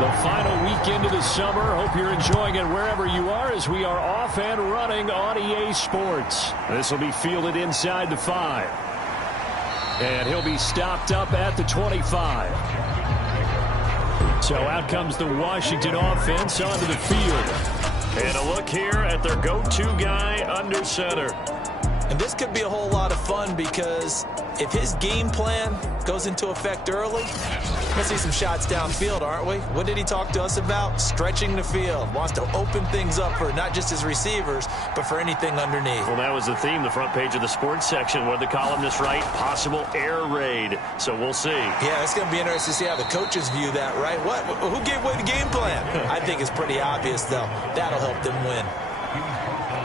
The final weekend of the summer. Hope you're enjoying it wherever you are as we are off and running on EA Sports. This will be fielded inside the 5. And he'll be stopped up at the 25. So out comes the Washington offense onto the field. And a look here at their go-to guy under center. And this could be a whole lot of fun because if his game plan goes into effect early, we're going to see some shots downfield, aren't we? What did he talk to us about? Stretching the field. Wants to open things up for not just his receivers, but for anything underneath. Well, that was the theme, the front page of the sports section. What did the columnists write? Possible air raid. So we'll see. Yeah, it's going to be interesting to see how the coaches view that, right? Who gave away the game plan? I think it's pretty obvious, though. That'll help them win.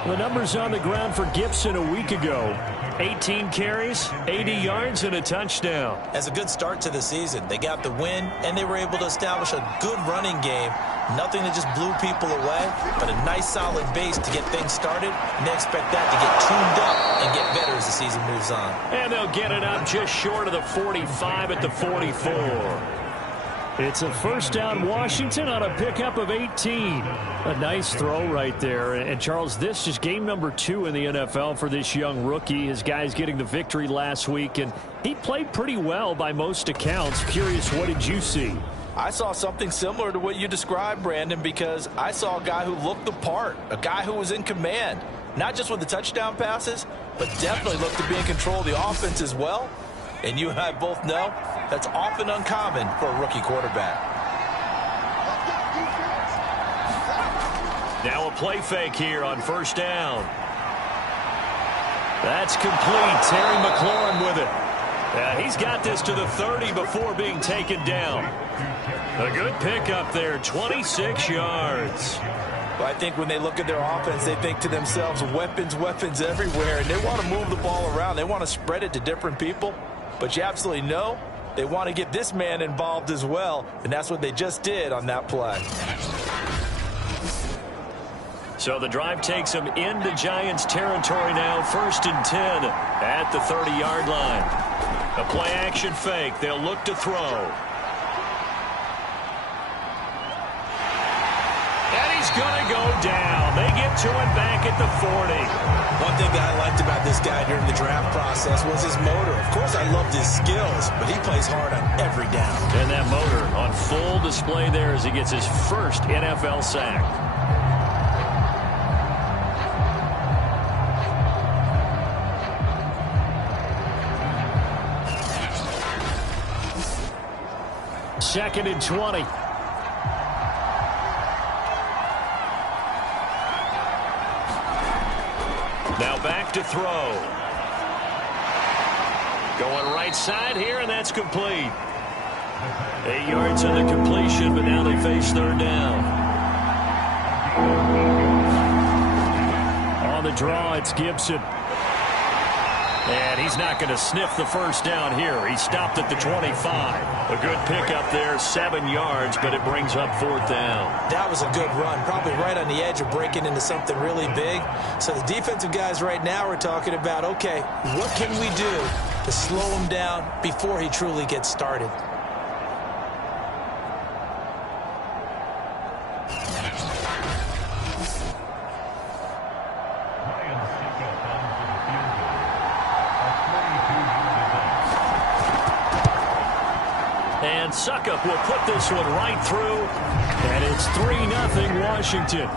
The numbers on the ground for Gibson a week ago. 18 carries, 80 yards, and a touchdown. As a good start to the season, they got the win, and they were able to establish a good running game. Nothing that just blew people away, but a nice solid base to get things started, and they expect that to get tuned up and get better as the season moves on. And they'll get it up just short of the 45 at the 44. It's a first down Washington on a pickup of 18. A nice throw right there. And, Charles, this is game number 2 in the NFL for this young rookie. His guys getting the victory last week, and he played pretty well by most accounts. Curious, what did you see? I saw something similar to what you described, Brandon, because I saw a guy who looked the part, a guy who was in command, not just with the touchdown passes, but definitely looked to be in control of the offense as well. And you and I both know that's often uncommon for a rookie quarterback. Now a play fake here on first down. That's complete. Terry McLaurin with it. He's got this to the 30 before being taken down. A good pickup there, 26 yards. Well, I think when they look at their offense, they think to themselves, weapons, weapons everywhere, and they want to move the ball around. They want to spread it to different people. But you absolutely know they want to get this man involved as well, and that's what they just did on that play. So the drive takes them into Giants territory now, 1st and 10 at the 30-yard line. A play-action fake. They'll look to throw. And he's going to go down. They get to him back at the 40. One thing that I liked about this guy during the draft process was his motor. Of course, I loved his skills, but he plays hard on every down. And that motor on full display there as he gets his first NFL sack. Second and 20. Now back to throw. Going right side here, and that's complete. 8 yards on the completion, but now they face third down. On the draw, it's Gibson. And he's not going to sniff the first down here. He stopped at the 25. A good pickup there, 7 yards, but it brings up fourth down. That was a good run, probably right on the edge of breaking into something really big. So the defensive guys right now are talking about, okay, what can we do to slow him down before he truly gets started? And Suckup will put this one right through. And it's 3-0 Washington.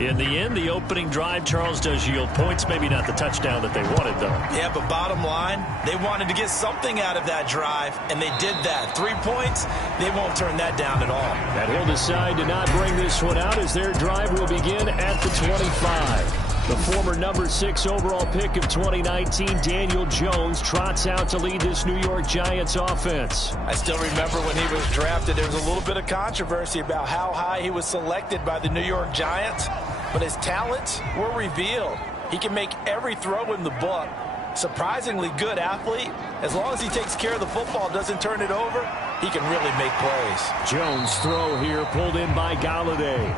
In the end, the opening drive, Charles, does yield points. Maybe not the touchdown that they wanted, though. Yeah, but bottom line, they wanted to get something out of that drive, and they did that. 3 points, they won't turn that down at all. And he'll decide to not bring this one out as their drive will begin at the 25. The former number 6 overall pick of 2019, Daniel Jones, trots out to lead this New York Giants offense. I still remember when he was drafted, there was a little bit of controversy about how high he was selected by the New York Giants, but his talents were revealed. He can make every throw in the book. Surprisingly good athlete. As long as he takes care of the football, doesn't turn it over, he can really make plays. Jones' throw here pulled in by Galladay.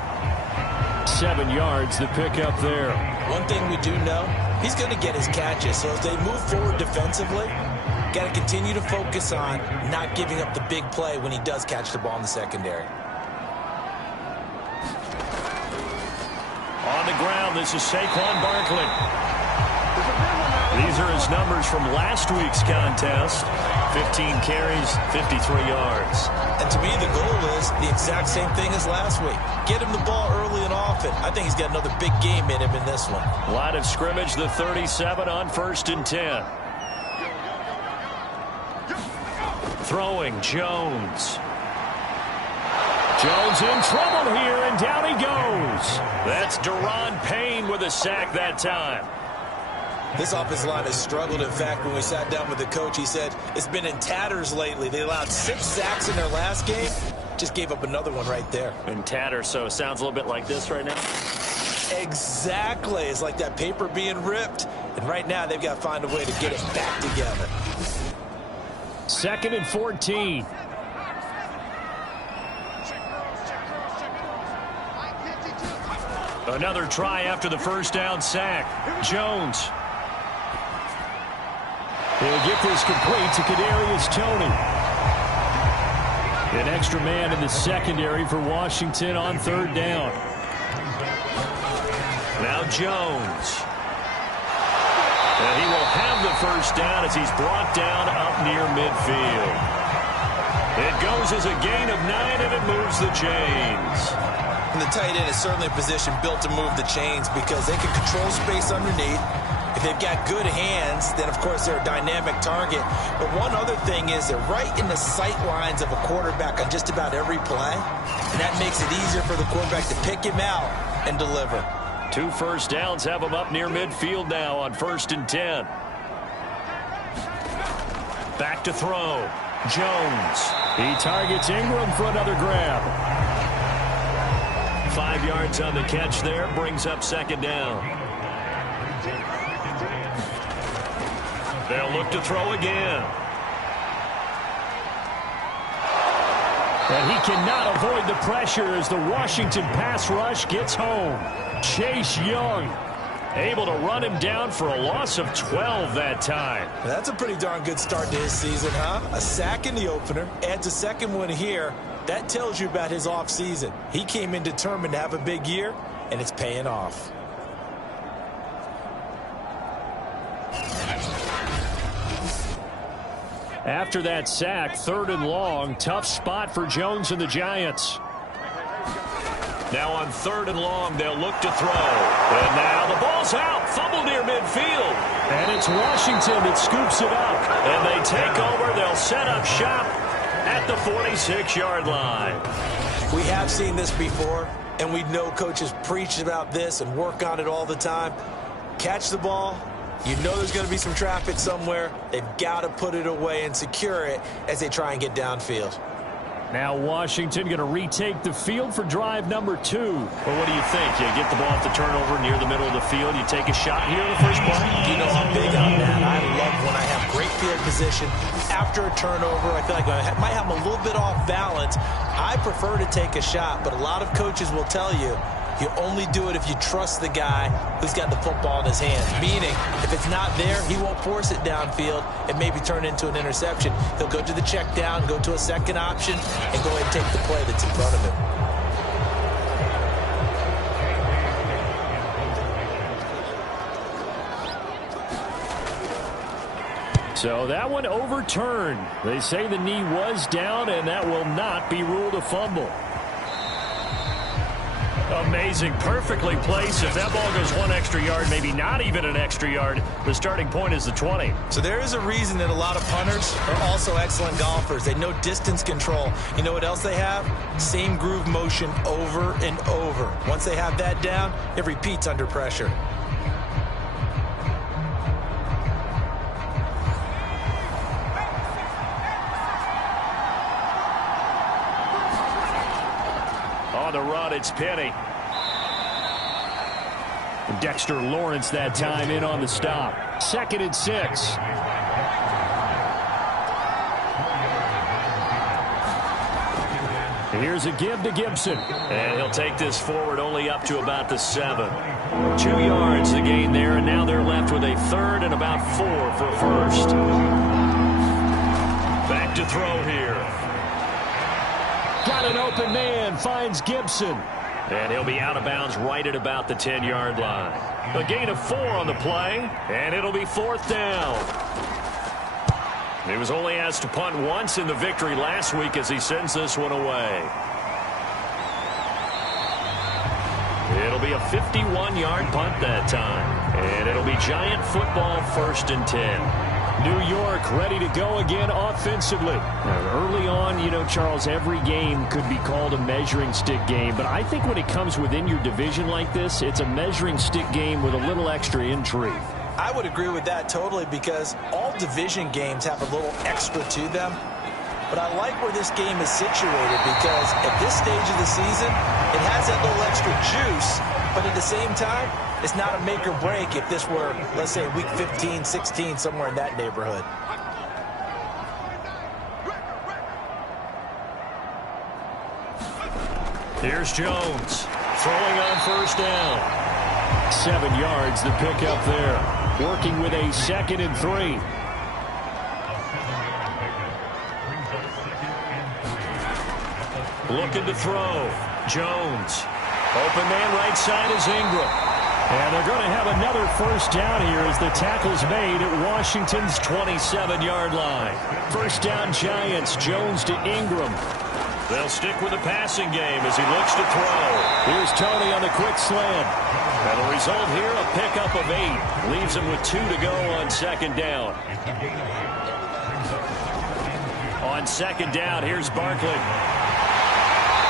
7 yards to pick up there. One thing we do know, he's going to get his catches. So as they move forward defensively, got to continue to focus on not giving up the big play when he does catch the ball in the secondary. On the ground, this is Saquon Barkley. These are his numbers from last week's contest. 15 carries, 53 yards. And to me, the goal is the exact same thing as last week. Get him the ball early and often. I think he's got another big game in him in this one. Line of scrimmage, the 37 on 1st and 10. Throwing, Jones. Jones in trouble here, and down he goes. That's Daron Payne with a sack that time. This offensive line has struggled. In fact, when we sat down with the coach, he said it's been in tatters lately. They allowed 6 sacks in their last game. Just gave up another one right there. In tatters, so it sounds a little bit like this right now. Exactly. It's like that paper being ripped. And right now, they've got to find a way to get it back together. 2nd and 14. Another try after the first down sack. Jones. He'll get this complete to Kadarius Toney. An extra man in the secondary for Washington on 3rd down. Now Jones. And he will have the first down as he's brought down up near midfield. It goes as a gain of 9, and it moves the chains. And the tight end is certainly a position built to move the chains because they can control space underneath. If they've got good hands, then, of course, they're a dynamic target. But one other thing is they're right in the sight lines of a quarterback on just about every play. And that makes it easier for the quarterback to pick him out and deliver. 2 first downs have him up near midfield now on 1st and 10. Back to throw. Jones. He targets Ingram for another grab. 5 yards on the catch there. Brings up 2nd down. They'll look to throw again. And he cannot avoid the pressure as the Washington pass rush gets home. Chase Young able to run him down for a loss of 12 that time. That's a pretty darn good start to his season, huh? A sack in the opener, adds a second one here. That tells you about his offseason. He came in determined to have a big year, and it's paying off. After that sack, 3rd and long, tough spot for Jones and the Giants. Now on 3rd and long, they'll look to throw. And now the ball's out, fumble near midfield. And it's Washington that scoops it up. And they take over, they'll set up shop at the 46-yard line. We have seen this before, and we know coaches preach about this and work on it all the time. Catch the ball. You know there's going to be some traffic somewhere. They've got to put it away and secure it as they try and get downfield. Now Washington going to retake the field for drive number 2. Well, what do you think? You get the ball off the turnover near the middle of the field. You take a shot here in the first play? You know I'm big on that. I love when I have great field position after a turnover. I feel like I might have them a little bit off balance. I prefer to take a shot, but a lot of coaches will tell you you only do it if you trust the guy who's got the football in his hands. Meaning, if it's not there, he won't force it downfield and maybe turn it into an interception. He'll go to the check down, go to a second option, and go ahead and take the play that's in front of him. So that one overturned. They say the knee was down, and that will not be ruled a fumble. Amazing, perfectly placed. If that ball goes 1 extra yard, maybe not even an extra yard, the starting point is the 20. So there is a reason that a lot of punters are also excellent golfers. They know distance control. You know what else they have? Same groove motion over and over. Once they have that down, it repeats under pressure. On the run, it's Penny. Dexter Lawrence that time in on the stop. 2nd and 6. Here's a give to Gibson. And he'll take this forward only up to about the 7. 2 yards the gain there, and now they're left with a 3rd and about 4 for first. Back to throw here. Got an open man, finds Gibson. And he'll be out of bounds right at about the 10-yard line. A gain of 4 on the play, and it'll be 4th down. He was only asked to punt once in the victory last week as he sends this one away. It'll be a 51-yard punt that time. And it'll be Giant football, 1st and 10. New York ready to go again offensively. Early on, you know, Charles, every game could be called a measuring stick game. But I think when it comes within your division like this, it's a measuring stick game with a little extra intrigue. I would agree with that totally, because all division games have a little extra to them. But I like where this game is situated, because at this stage of the season, it has that little extra juice. But at the same time, it's not a make or break if this were, let's say, week 15, 16, somewhere in that neighborhood. Here's Jones throwing on 1st down. 7 yards the pickup there. Working with a 2nd and 3. Looking to throw. Jones. Open man right side is Ingram. And they're going to have another 1st down here as the tackle's made at Washington's 27-yard line. 1st down Giants. Jones to Ingram. They'll stick with the passing game as he looks to throw. Here's Tony on the quick slant. And the result here, a pickup of 8. Leaves him with 2 to go on 2nd down. On 2nd down, here's Barkley.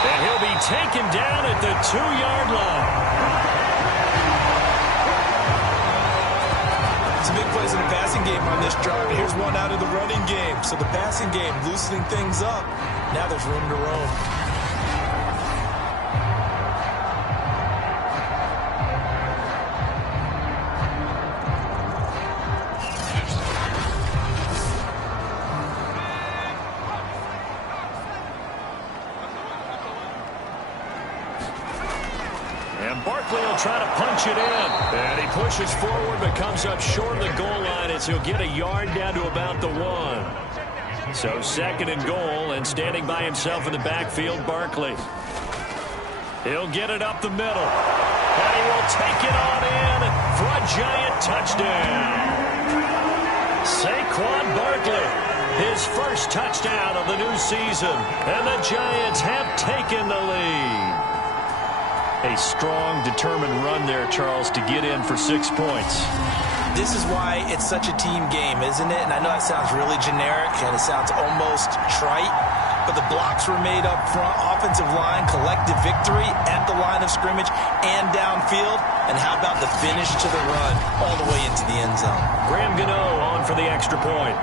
And he'll be taken down at the 2-yard line. Some big plays in the passing game on this drive. Here's one out of the running game. So the passing game loosening things up. Now there's room to roam. And Barkley will try to punch it in. And he pushes forward but comes up short of the goal line as he'll get a yard down to about the 1. So 2nd and goal, and standing by himself in the backfield, Barkley. He'll get it up the middle. And he will take it on in for a Giant touchdown. Saquon Barkley, his 1st touchdown of the new season. And the Giants have taken the lead. A strong, determined run there, Charles, to get in for 6 points. This is why it's such a team game, isn't it? And I know that sounds really generic, and it sounds almost trite, but the blocks were made up front, offensive line, collective victory at the line of scrimmage and downfield. And how about the finish to the run all the way into the end zone? Graham Gano on for the extra point.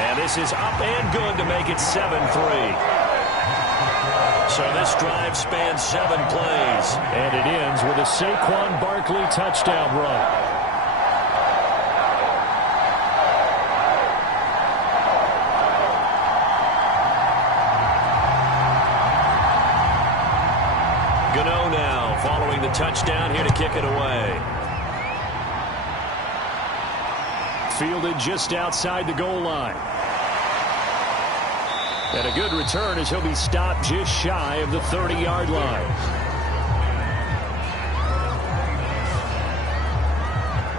And this is up and good to make it 7-3. So this drive spans 7 plays. And it ends with a Saquon Barkley touchdown run. Gano now following the touchdown, here to kick it away. Fielded just outside the goal line. And a good return as he'll be stopped just shy of the 30-yard line.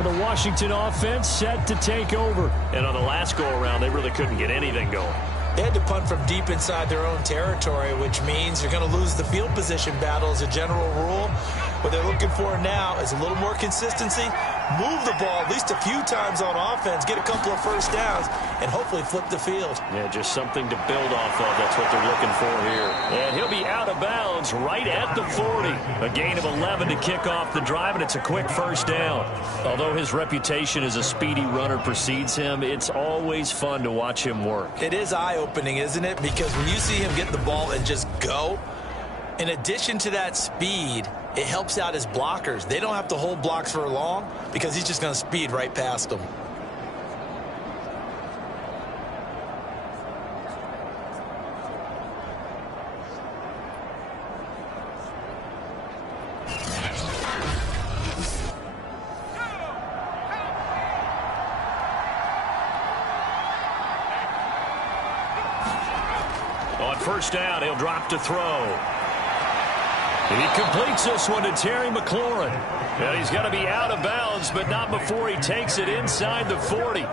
The Washington offense set to take over. And on the last go-around, they really couldn't get anything going. They had to punt from deep inside their own territory, which means you're going to lose the field position battle as a general rule. What they're looking for now is a little more consistency, move the ball at least a few times on offense, get a couple of 1st downs, and hopefully flip the field. Yeah, just something to build off of. That's what they're looking for here. And he'll be out of bounds right at the 40. A gain of 11 to kick off the drive, and it's a quick 1st down. Although his reputation as a speedy runner precedes him, it's always fun to watch him work. It is eye-opening, isn't it? Because when you see him get the ball and just go, in addition to that speed, it helps out his blockers. They don't have to hold blocks for long because he's just going to speed right past them. first down. He'll drop to throw. And he completes this one to Terry McLaurin. And he's going to be out of bounds, but not before he takes it inside the 40.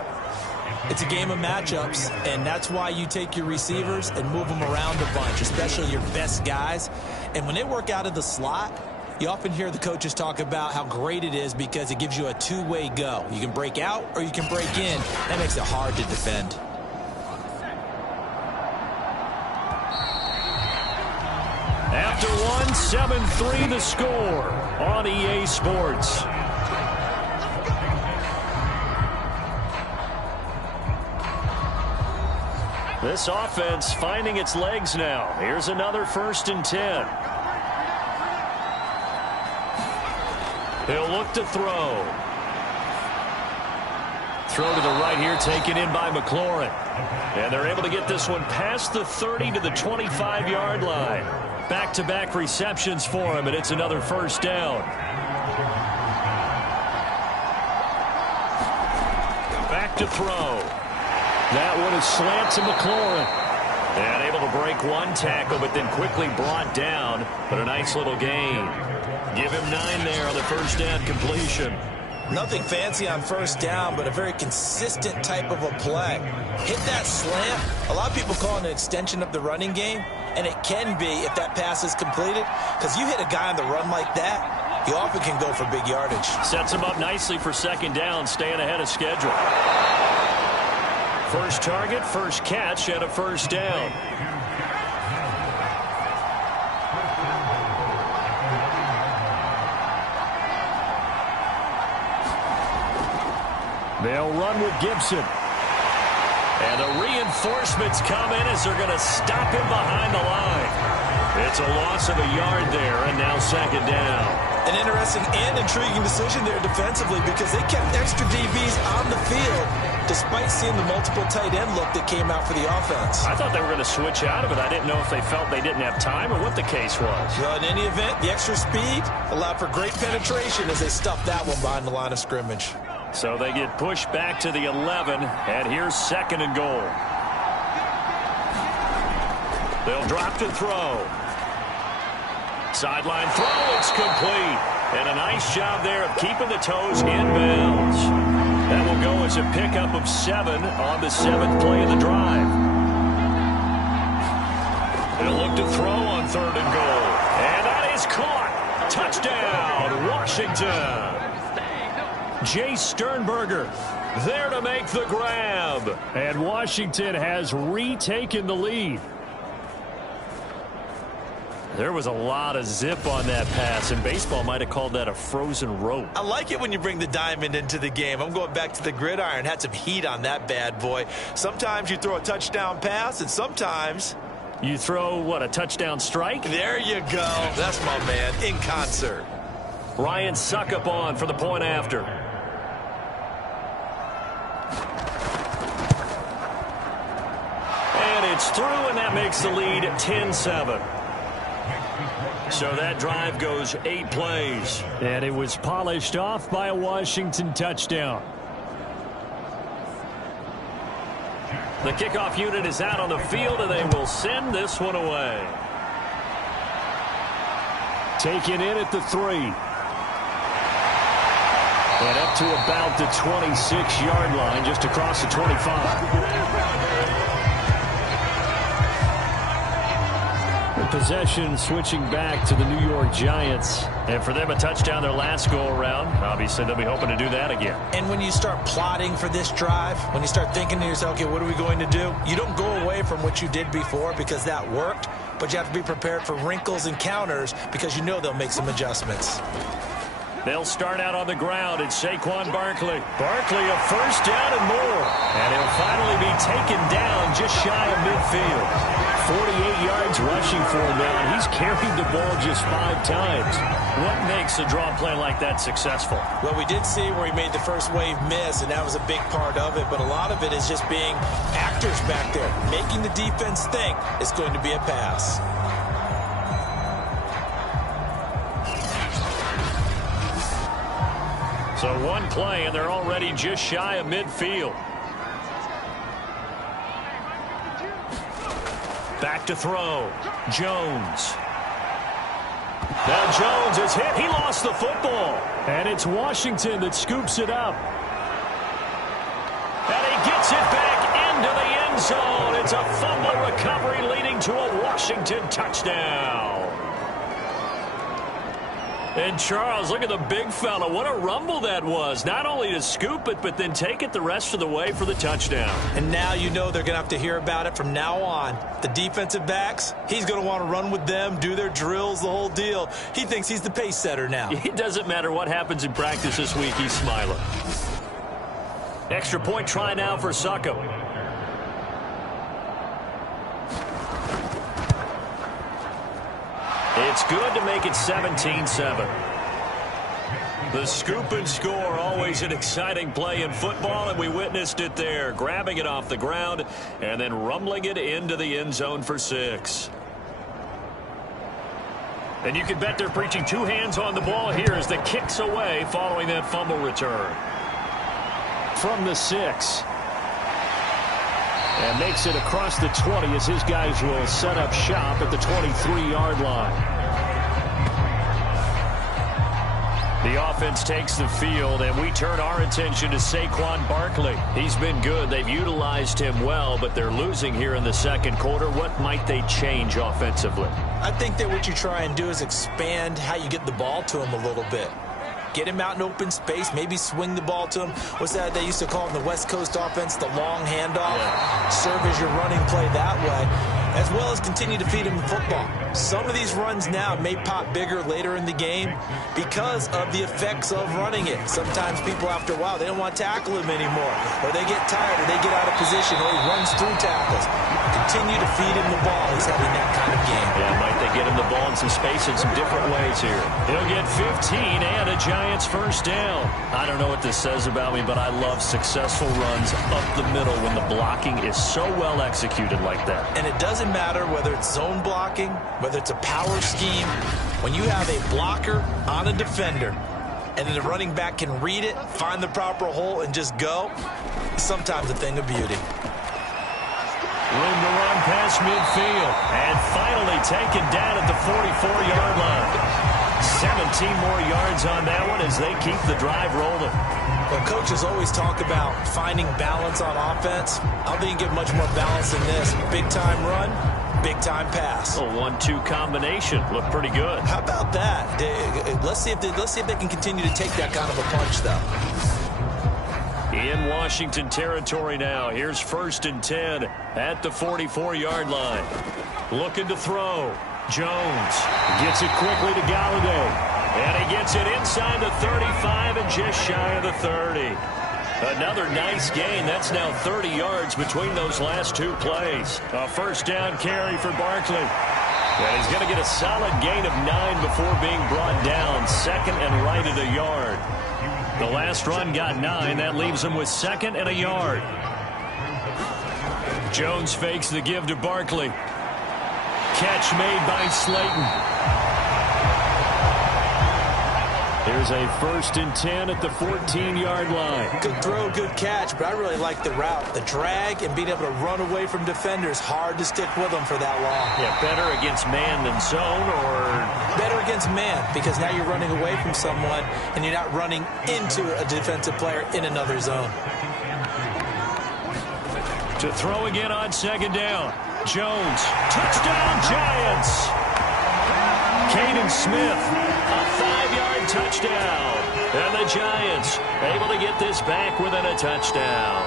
It's a game of matchups, and that's why you take your receivers and move them around a bunch, especially your best guys. And when they work out of the slot, you often hear the coaches talk about how great it is because it gives you a two-way go. You can break out or you can break in. That makes it hard to defend. After one, 7-3 the score on EA Sports. This offense finding its legs now. Here's another 1st and 10. He'll look to throw. Throw to the right here, taken in by McLaurin. And they're able to get this one past the 30 to the 25-yard line. Back-to-back receptions for him, and it's another 1st down. Back to throw. That one is slant to McLaurin. And able to break one tackle, but then quickly brought down. But a nice little gain. Give him 9 there on the 1st down completion. Nothing fancy on 1st down, but a very consistent type of a play. Hit that slant. A lot of people call it an extension of the running game, and it can be if that pass is completed, because you hit a guy on the run like that, he often can go for big yardage. Sets him up nicely for 2nd down, staying ahead of schedule. First target, first catch, and a 1st down. They'll run with Gibson. And the reinforcements come in as they're going to stop him behind the line. It's a loss of a yard there, and now 2nd down. An interesting and intriguing decision there defensively because they kept extra DBs on the field despite seeing the multiple tight end look that came out for the offense. I thought they were going to switch out of it. I didn't know if they felt they didn't have time or what the case was. Well, in any event, the extra speed allowed for great penetration as they stuffed that one behind the line of scrimmage. So they get pushed back to the 11, and here's 2nd and goal. They'll drop to throw. Sideline throw, it's complete. And a nice job there of keeping the toes in bounds. That will go as a pickup of 7 on the 7th play of the drive. They'll look to throw on 3rd and goal. And that is caught. Touchdown, Washington. Jay Sternberger there to make the grab. And Washington has retaken the lead. There was a lot of zip on that pass, and baseball might have called that a frozen rope. I like it when you bring the diamond into the game. I'm going back to the gridiron. Had some heat on that bad boy. Sometimes you throw a touchdown pass, and sometimes you throw, what, a touchdown strike? There you go. That's my man, in concert. Ryan Suckup on for the point after. And it's through, and that makes the lead 10-7. So that drive goes 8 plays. And it was polished off by a Washington touchdown. The kickoff unit is out on the field, and they will send this one away. Taken in at the 3. And up to about the 26-yard line, just across the 25. Possession switching back to the New York Giants. And for them, a touchdown their last go-around. Obviously, they'll be hoping to do that again. And when you start plotting for this drive, when you start thinking to yourself, okay, what are we going to do? You don't go away from what you did before because that worked, but you have to be prepared for wrinkles and counters because you know they'll make some adjustments. They'll start out on the ground. It's Saquon Barkley. Barkley, a 1st down and more. And he'll finally be taken down just shy of midfield. 48 yards rushing for him now, and he's carried the ball just 5 times. What makes a draw play like that successful? Well, we did see where he made the first wave miss, and that was a big part of it. But a lot of it is just being actors back there, making the defense think it's going to be a pass. So one play, and they're already just shy of midfield. Back to throw. Jones. Now Jones is hit. He lost the football. And it's Washington that scoops it up. And he gets it back into the end zone. It's a fumble recovery leading to a Washington touchdown. And Charles, look at the big fella. What a rumble that was. Not only to scoop it, but then take it the rest of the way for the touchdown. And now you know they're going to have to hear about it from now on. The defensive backs, he's going to want to run with them, do their drills, the whole deal. He thinks he's the pace setter now. It doesn't matter what happens in practice this week. He's smiling. Extra point try now for Succo. It's good to make it 17-7. The scoop and score, always an exciting play in football, and we witnessed it there, grabbing it off the ground and then rumbling it into the end zone for 6. And you can bet they're preaching two hands on the ball here as the kick's away following that fumble return. From the 6. And makes it across the 20 as his guys will set up shop at the 23-yard line. The offense takes the field, and we turn our attention to Saquon Barkley. He's been good. They've utilized him well, but they're losing here in the second quarter. What might they change offensively? I think that what you try and do is expand how you get the ball to him a little bit. Get him out in open space, maybe swing the ball to him. What's that they used to call in the West Coast offense, the long handoff? Yeah. Serve as your running play that way, as well as continue to feed him the football. Some of these runs now may pop bigger later in the game because of the effects of running it. Sometimes people, after a while, they don't want to tackle him anymore, or they get tired, or they get out of position, or he runs through tackles. Continue to feed him the ball. He's having that kind of game. Yeah, might they get him the ball in some space in some different ways here. He'll get 15 and a Giants first down. I don't know what this says about me, but I love successful runs up the middle when the blocking is so well executed like that. And it doesn't matter whether it's zone blocking, whether it's a power scheme. When you have a blocker on a defender and then the running back can read it, find the proper hole, and just go, it's sometimes a thing of beauty. Room to run past midfield. And finally taken down at the 44-yard line. 17 more yards on that one as they keep the drive rolling. Well, coaches always talk about finding balance on offense. I don't think you get much more balance than this. Big-time run, big-time pass. A 1-2 combination. Looked pretty good. How about that? Let's see if they can continue to take that kind of a punch, though. In Washington territory now. Here's 1st and 10 at the 44-yard line. Looking to throw. Jones gets it quickly to Galladay. And he gets it inside the 35 and just shy of the 30. Another nice gain. That's now 30 yards between those last two plays. A first down carry for Barkley. And he's going to get a solid gain of 9 before being brought down. 2nd and right at a yard. The last run got 9. That leaves him with 2nd and a yard. Jones fakes the give to Barkley. Catch made by Slayton. There's a 1st and 10 at the 14-yard line. Good throw, good catch, but I really like the route. The drag and being able to run away from defenders. Hard to stick with them for that long. Yeah, better against man than zone, or? Better against man, because now you're running away from someone and you're not running into a defensive player in another zone. To throw again on 2nd down. Jones. Touchdown, Giants. Caden Smith, a 5-yard touchdown. And the Giants able to get this back within a touchdown.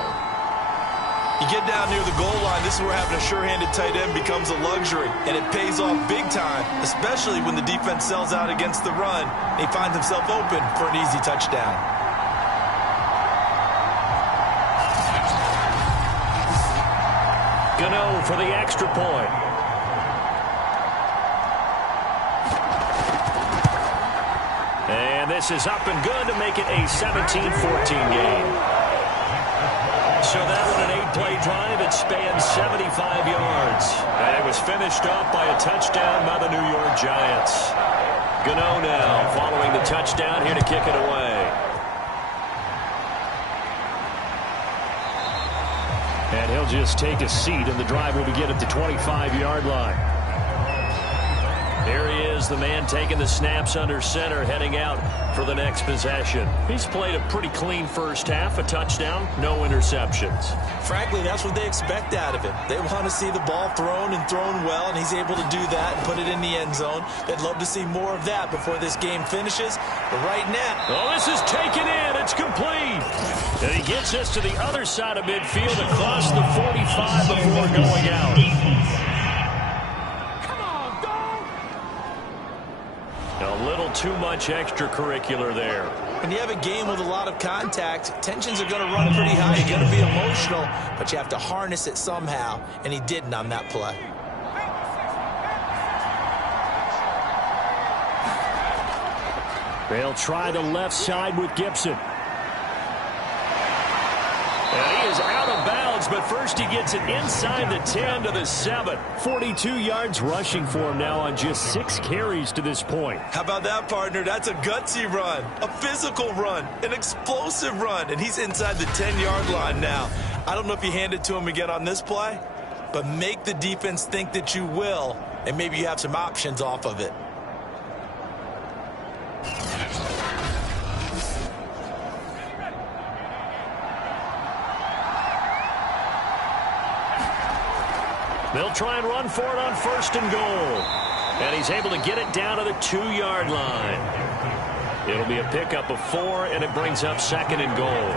You get down near the goal line, this is where having a sure-handed tight end becomes a luxury. And it pays off big time, especially when the defense sells out against the run. And he finds himself open for an easy touchdown. Gano for the extra point. And this is up and good to make it a 17-14 game. So that one, an 8-play drive. It spanned 75 yards. And it was finished off by a touchdown by the New York Giants. Gano now following the touchdown here to kick it away. And he'll just take a seat, and the drive will begin at the 25-yard line. There he is, the man taking the snaps under center, heading out for the next possession. He's played a pretty clean first half, a touchdown, no interceptions. Frankly, that's what they expect out of him. They want to see the ball thrown and thrown well, and he's able to do that and put it in the end zone. They'd love to see more of that before this game finishes. But right now... Oh, this is taken in. It's complete. And he gets us to the other side of midfield across the 45 before going out. A little too much extracurricular there. When you have a game with a lot of contact, tensions are going to run pretty high. You're going to be emotional, but you have to harness it somehow, and he didn't on that play. They'll try the left side with Gibson. And he is out of bounds, but first he gets it inside the 10 to the 7. 42 yards rushing for him now on just 6 carries to this point. How about that, partner? That's a gutsy run, a physical run, an explosive run, and he's inside the 10-yard line now. I don't know if you hand it to him again on this play, but make the defense think that you will, and maybe you have some options off of it. They'll try and run for it on 1st and goal. And he's able to get it down to the 2-yard line. It'll be a pickup of 4, and it brings up 2nd and goal.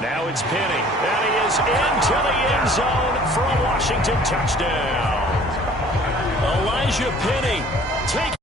Now it's Penny. And he is into the end zone for a Washington touchdown. Elijah Penny takes